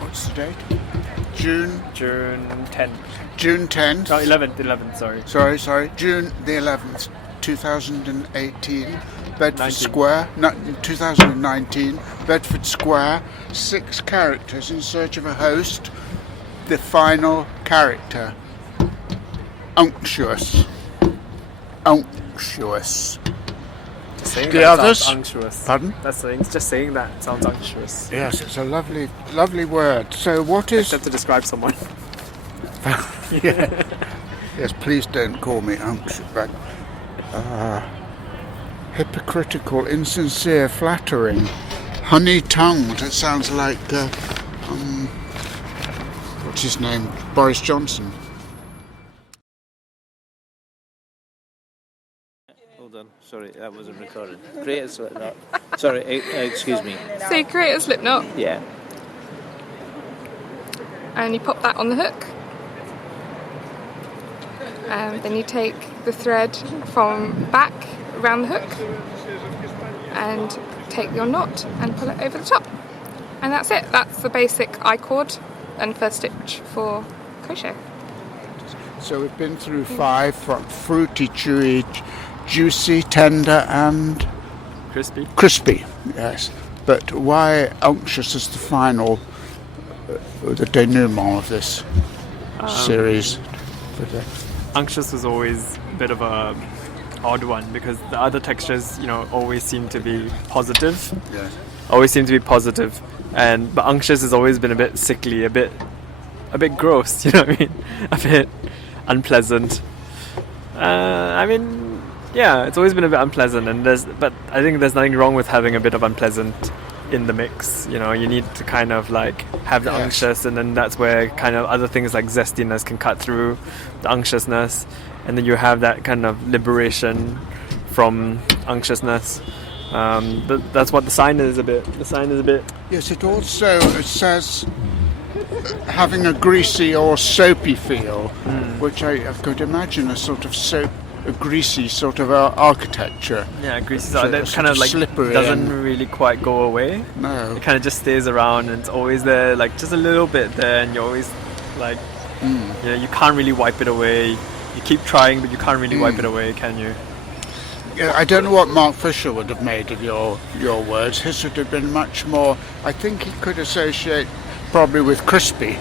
What's the date? June 10th. June 10th. Oh, 11th, sorry. Sorry. June the 11th, 2018. Bedford 19. Square. No, 2019. Bedford Square. 6 characters in search of a host. The final character. Unctuous. The others? Sounds unctuous. Pardon? That's the thing. Just saying that sounds unctuous. Yes, it's a lovely, lovely word. So what is... Except to describe someone. Yeah. Yes, please don't call me unctuous. But, hypocritical, insincere, flattering, honey-tongued. It sounds like... what's his name? Boris Johnson. Hold on, sorry, that wasn't recorded. Create Slipknot. Sorry, excuse me. So you create a slip knot Yeah. and you pop that on the hook. Then you take the thread from back around the hook and take your knot and pull it over the top. And that's it. That's the basic I-cord and first stitch for crochet. So we've been through 5 from fruity, chewy, juicy, tender and crispy, yes. But why unctuous is the final, the denouement of this series? Unctuous was always a bit of a odd one because the other textures, always seem to be positive. Yes. Always seem to be positive, but unctuous has always been a bit sickly, a bit gross. You know what I mean? A bit unpleasant. Yeah, it's always been a bit unpleasant, but I think there's nothing wrong with having a bit of unpleasant in the mix. You need to kind of like have the unctuous, and then that's where kind of other things like zestiness can cut through the unctuousness, and then you have that kind of liberation from unctuousness. But that's what the sign is a bit. The sign is a bit. Yes, it says having a greasy or soapy feel, which I could imagine a sort of a greasy sort of architecture. Yeah, greasy. So that kind of like slippery doesn't really quite go away. No. It kind of just stays around, and it's always there, like just a little bit there, and you're always like, you can't really wipe it away. You keep trying, but you can't really wipe it away, can you? Yeah, I don't know what Mark Fisher would have made of your words. His would have been much more. I think he could associate probably with crispy.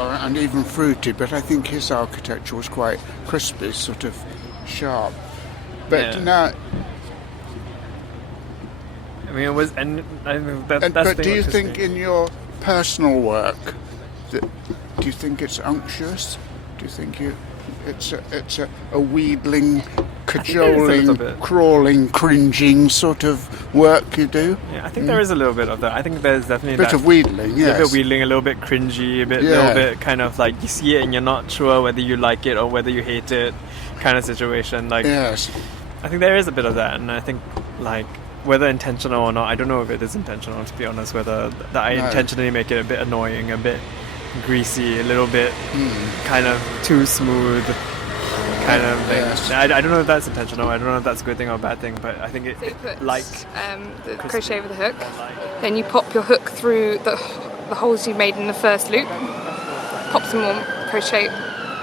And even fruity, but I think his architecture was quite crispy, sort of sharp. But now, I mean, it was, and I mean, that's but the do you crispy. think in your personal work, do you think it's unctuous? Do you think it's a wheedling, cajoling, crawling, cringing sort of work you do? Yeah, I think there is a little bit of that. I think there's definitely a bit of wheedling, yes. A bit of wheedling, a little bit cringy, little bit kind of like you see it and you're not sure whether you like it or whether you hate it, kind of situation. Like, yes, I think there is a bit of that, and I think like whether intentional or not, I don't know if it is intentional, to be honest. Whether that I intentionally make it a bit annoying, a bit greasy, a little bit kind of too smooth. Kind of thing. Yes. I don't know if that's intentional. I don't know if that's a good thing or a bad thing, but I think So you put like the crochet over the hook, then you pop your hook through the holes you made in the first loop, pop some more crochet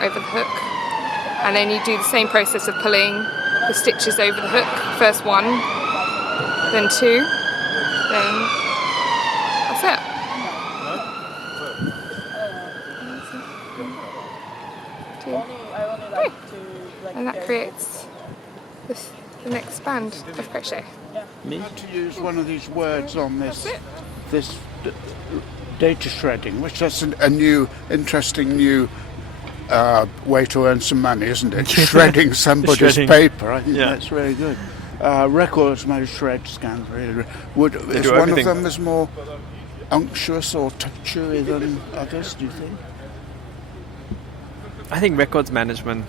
over the hook, and then you do the same process of pulling the stitches over the hook. First 1, then 2, then that's it. And that creates the next band of crochet. Me to use one of these words on this data shredding, which that's a new, interesting new way to earn some money, isn't it? Shredding somebody's paper. I think that's really good. Records may shred scans really. Is one of them is more unctuous or chewy than others? Do you think? I think records management.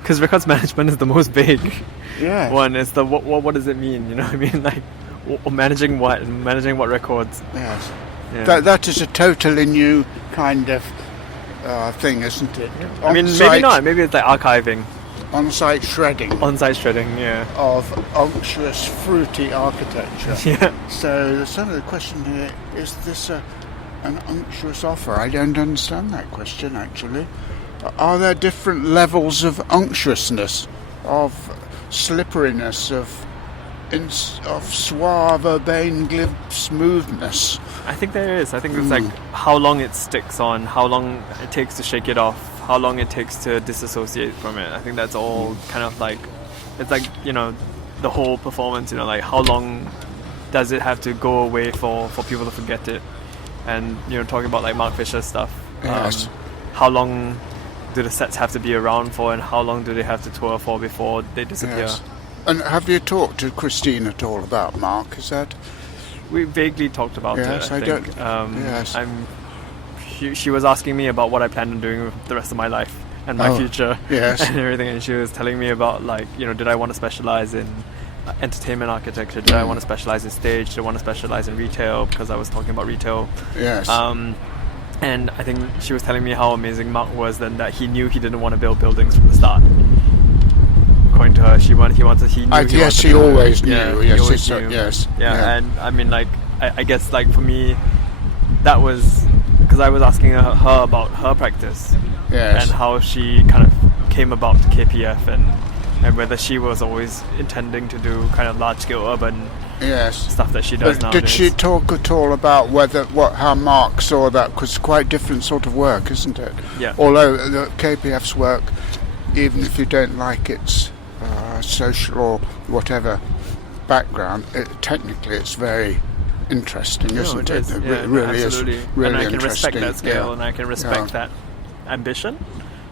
Because records management is the most vague one. It's the what does it mean? You know what I mean? Like managing what and managing what records. Yes. Yeah. That is a totally new kind of thing, isn't it? I mean, maybe not. Maybe it's like archiving. On-site shredding. On-site shredding, yeah. Of unctuous, fruity architecture. Yeah. So some of the question here, is this an unctuous offer? I don't understand that question, actually. Are there different levels of unctuousness, of slipperiness, of suave, urbane, glib smoothness? I think there is. I think it's like how long it sticks on, how long it takes to shake it off, how long it takes to disassociate from it. I think that's all kind of like, it's like, you know, the whole performance, you know, like how long does it have to go away for people to forget it? And, you know, talking about like Mark Fisher's stuff. Yes. How long do the sets have to be around for, and how long do they have to tour for before they disappear? Yes. And have you talked to Christine at all about Mark? Is that... We vaguely talked about it, I think. Don't... yes. She was asking me about what I planned on doing with the rest of my life and my future and everything, and she was telling me about, like, you know, did I want to specialize in entertainment architecture? Did I want to specialize in stage? Did I want to specialize in retail? Because I was talking about retail. Yes. And I think she was telling me how amazing Mark was, and that he knew he didn't want to build buildings from the start. According to her, he always knew. Yes. Yeah, and I mean, like, I guess, like, for me, that was because I was asking her about her practice and how she kind of came about KPF, and whether she was always intending to do kind of large-scale urban stuff that she does now. Did she talk at all about how Mark saw that? Because it's quite different sort of work, isn't it? Yeah. Although the KPF's work, even if you don't like its social or whatever background, technically it's very interesting, isn't it? It really absolutely. is really and I can interesting. respect that scale, and I can respect that ambition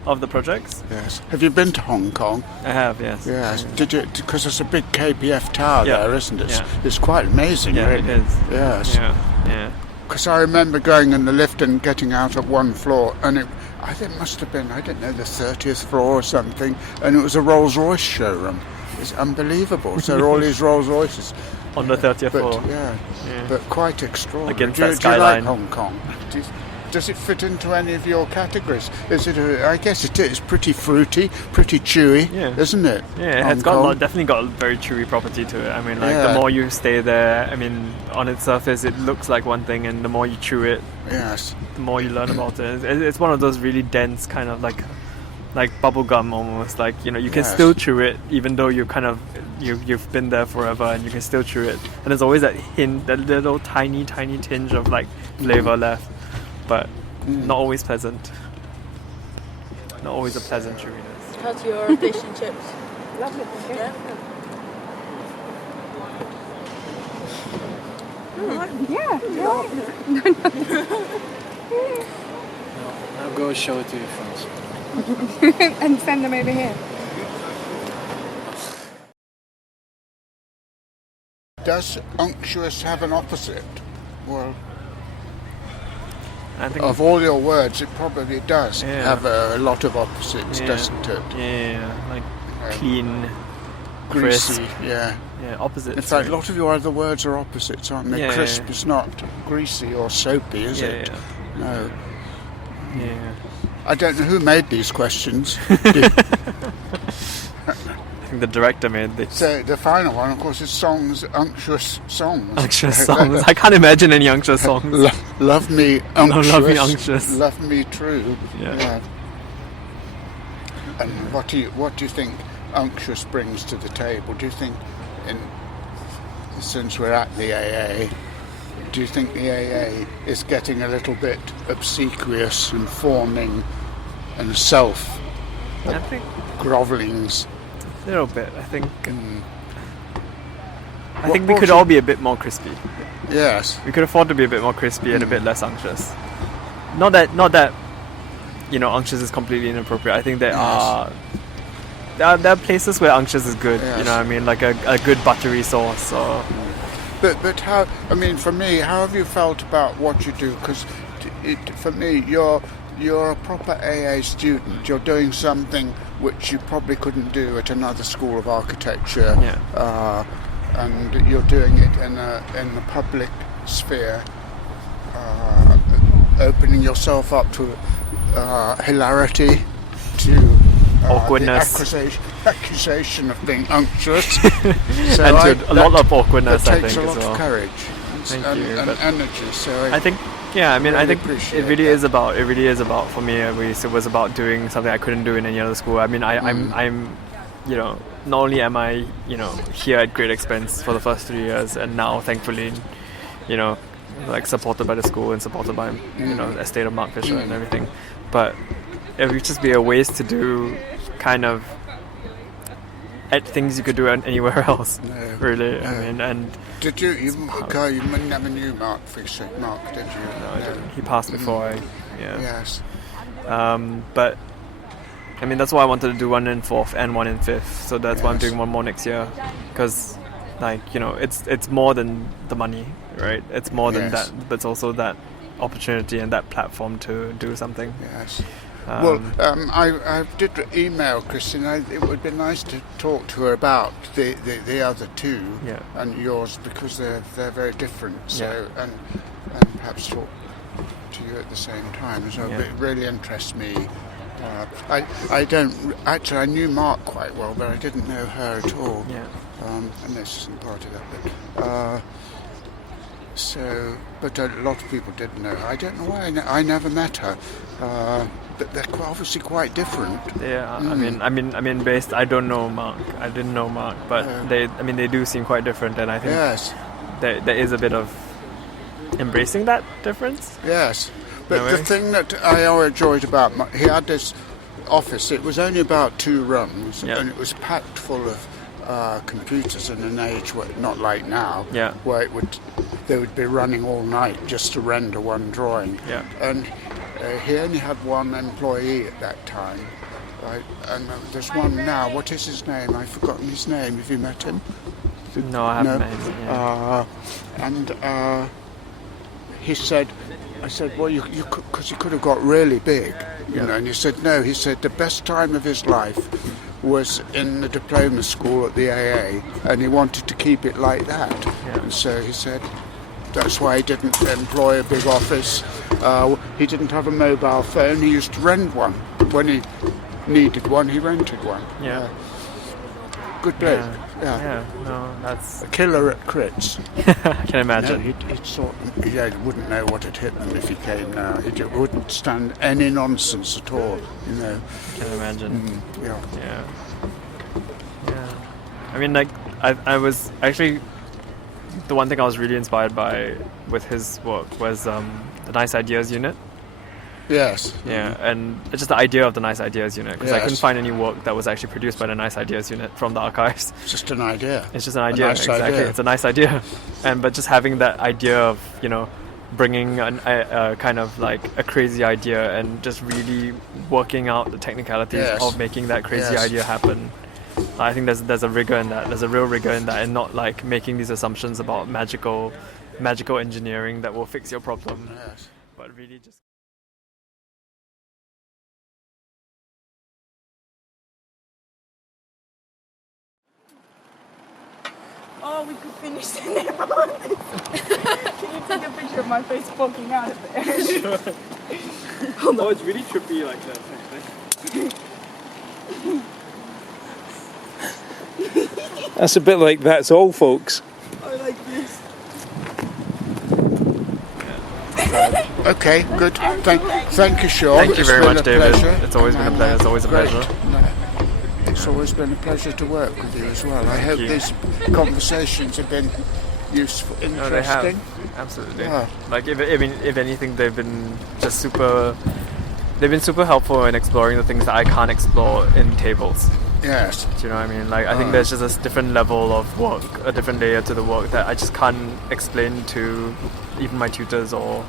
of the projects. Yes. Have you been to Hong Kong? I have, yes. Yes. Did you? Because there's a big KPF tower there, isn't it? Yeah. It's quite amazing, really. It is. Yes. Yeah. Because I remember going in the lift and getting out at one floor, and I think it must have been, I don't know, the 30th floor or something, and it was a Rolls-Royce showroom. It's unbelievable. So all these Rolls-Royces on the 30th floor. Yeah, but quite extraordinary. Against do that you skyline. like Hong Kong? Does it fit into any of your categories? Is it? I guess it is pretty fruity, pretty chewy, isn't it? Yeah, it's definitely got a very chewy property to it. I mean, like the more you stay there, I mean, on its surface it looks like one thing, and the more you chew it, the more you learn about it. It's one of those really dense kind of like bubble gum almost. Like, you know, you can still chew it even though you kind of you've been there forever, and you can still chew it. And there's always that hint, that little tiny tinge of like flavor left. But not always pleasant. Not always a pleasant chewiness. How's your fish and chips? Lovely. Yeah. I'll go show it to your friends. And send them over here. Does unctuous have an opposite? Well, I think of all your words, it probably does have a lot of opposites, doesn't it? Yeah, like clean, greasy, crisp. Yeah, opposites. In fact, a lot of your other words are opposites, aren't they? Yeah, crisp is not greasy or soapy, is it? Yeah. No. Yeah. I don't know who made these questions. I think the director made this. So the final one, of course, is songs, unctuous songs. Unctuous songs. I can't imagine any unctuous songs. Love me unctuous. Love me unctuous. Love me true. Yeah. And what do you think unctuous brings to the table? Do you think, since we're at the AA, do you think the AA is getting a little bit obsequious and fawning and I think grovelings? a little bit. I think we could all be a bit more crispy. Yes. We could afford to be a bit more crispy and a bit less unctuous. Not that you know, unctuous is completely inappropriate. I think there are places where unctuous is good. Yes. You know what I mean? Like a good buttery sauce or. But how? I mean, for me, how have you felt about what you do? Because for me, you're a proper AA student. You're doing something which you probably couldn't do at another school of architecture, and you're doing it in the public sphere, opening yourself up to hilarity, to awkwardness, accusation. accusation of being unctuous. So and a lot of awkwardness, that I takes think, a lot as well. of courage and but energy. So I think, yeah, I mean, really I think appreciate it really that. is about, for me at least, it was about doing something I couldn't do in any other school. I mean, I'm, you know, not only am I, you know, here at great expense for the first 3 years, and now thankfully, you know, like supported by the school and supported by, you know, the estate of Mark Fisher and everything, but it would just be a waste to do kind of at things you could do anywhere else. No, really. no. I mean, and did you never knew Mark Fisher, Mark, did you? no, I didn't. He passed before I, yeah. Yes. But I mean, that's why I wanted to do one in 4th and one in 5th. So that's why I'm doing one more next year, because, like, you know, it's more than the money, right? It's more than that, but it's also that opportunity and that platform to do something. Yes. I did email Christine. It would be nice to talk to her about the other two and yours, because they're very different. So and perhaps talk to you at the same time. So it really interests me. I don't actually. I knew Mark quite well, but I didn't know her at all. Yeah. And this isn't part of that. But, but a lot of people didn't know her. I don't know why. I never met her. But they're obviously quite different. Yeah. I mean, based. I don't know Mark. I didn't know Mark, but they do seem quite different, and I think there is a bit of embracing that difference. Yes. But the thing that I enjoyed about he had this office. It was only about 2 rooms, and it was packed full of computers in an age where, not like now, where they would be running all night just to render one drawing. Yeah. And he only had 1 employee at that time. Right? And there's one now. What is his name? I've forgotten his name. Have you met him? No, I haven't met him. And he said, I said, well, you could, because he could have got really big, you know. And he said, no. He said the best time of his life was in the diploma school at the AA, and he wanted to keep it like that. Yeah. And so he said that's why he didn't employ a big office. He didn't have a mobile phone. He used to rent one. When he needed one, he rented one. Yeah. Good bloke. Yeah. No, that's a killer at crits. I can imagine. No, he wouldn't know what had hit them if he came now. He wouldn't stand any nonsense at all, you know. I can imagine. Yeah. I mean, like, I was actually, the one thing I was really inspired by with his work was the Nice Ideas unit. Yes. Yeah, and it's just the idea of the Nice Ideas unit, because I couldn't find any work that was actually produced by the Nice Ideas unit from the archives. It's just an idea. It's just an idea, nice exactly. Idea. It's a nice idea, but just having that idea of, you know, bringing a kind of like a crazy idea and just really working out the technicalities of making that crazy idea happen. I think there's a rigor in that. There's a real rigor in that, and not like making these assumptions about magical engineering that will fix your problem, but really just. Oh, we could finish the neighborhood. Can you take a picture of my face poking out of there? Sure. Oh, it's really trippy like that, actually. That's a bit like That's All, folks. I like this. Okay, good. Thank you, Sean. Thank you very much, David. It's always been a pleasure. It's always a pleasure. It's always been a pleasure to work with you as well. I hope these conversations have been useful, interesting. No, they have. Absolutely. Yeah. Like, if anything, they've been just super. They've been super helpful in exploring the things that I can't explore in tables. Yes. Do you know what I mean? Like, I think there's just a different level of work, a different layer to the work that I just can't explain to even my tutors or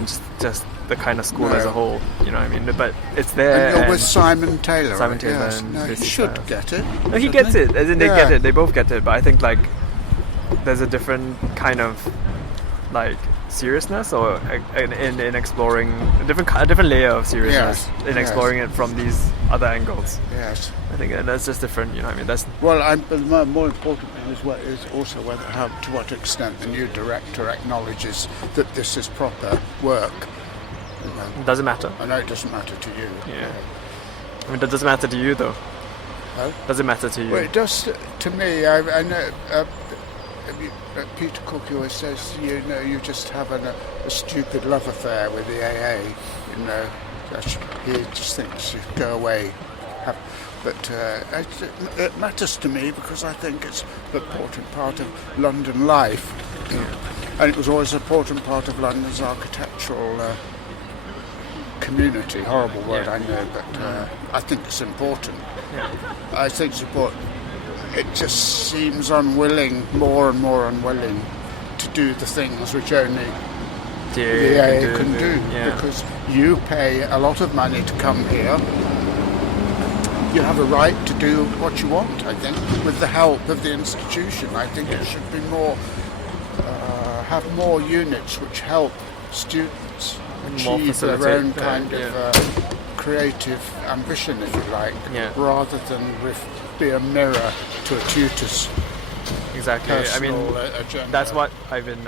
just the kind of school as a whole. You know what I mean? But it's there. And you're with Simon Taylor. Simon Taylor. Yes. And no, he should get it. No, he gets it. As in, they get it. They both get it. But I think, like, there's a different kind of, like, seriousness or in exploring a different layer of seriousness in exploring it from these other angles. Yes. I think that's just different, you know what I mean? That's the more important thing is also to what extent the new director acknowledges that this is proper work. Doesn't matter. I know it doesn't matter to you. Yeah. I mean, that doesn't matter to you, though. Oh? Does it matter to you? Well, it does to me. I know Peter Cook always says, you know, you just have a stupid love affair with the AA. You know, he just thinks you go away. But it matters to me because I think it's an important part of London life. And it was always an important part of London's architectural community. Horrible word, I know, but I think it's important. I think it's important. It just seems unwilling, more and more unwilling, to do the things which only the AA can do. Because you pay a lot of money to come here. You have a right to do what you want, I think, with the help of the institution. I think it should be more, have more units which help students achieve their own kind of creative ambition, if you like, rather than be a mirror to a tutor's exactly. personal agenda. That's what I've been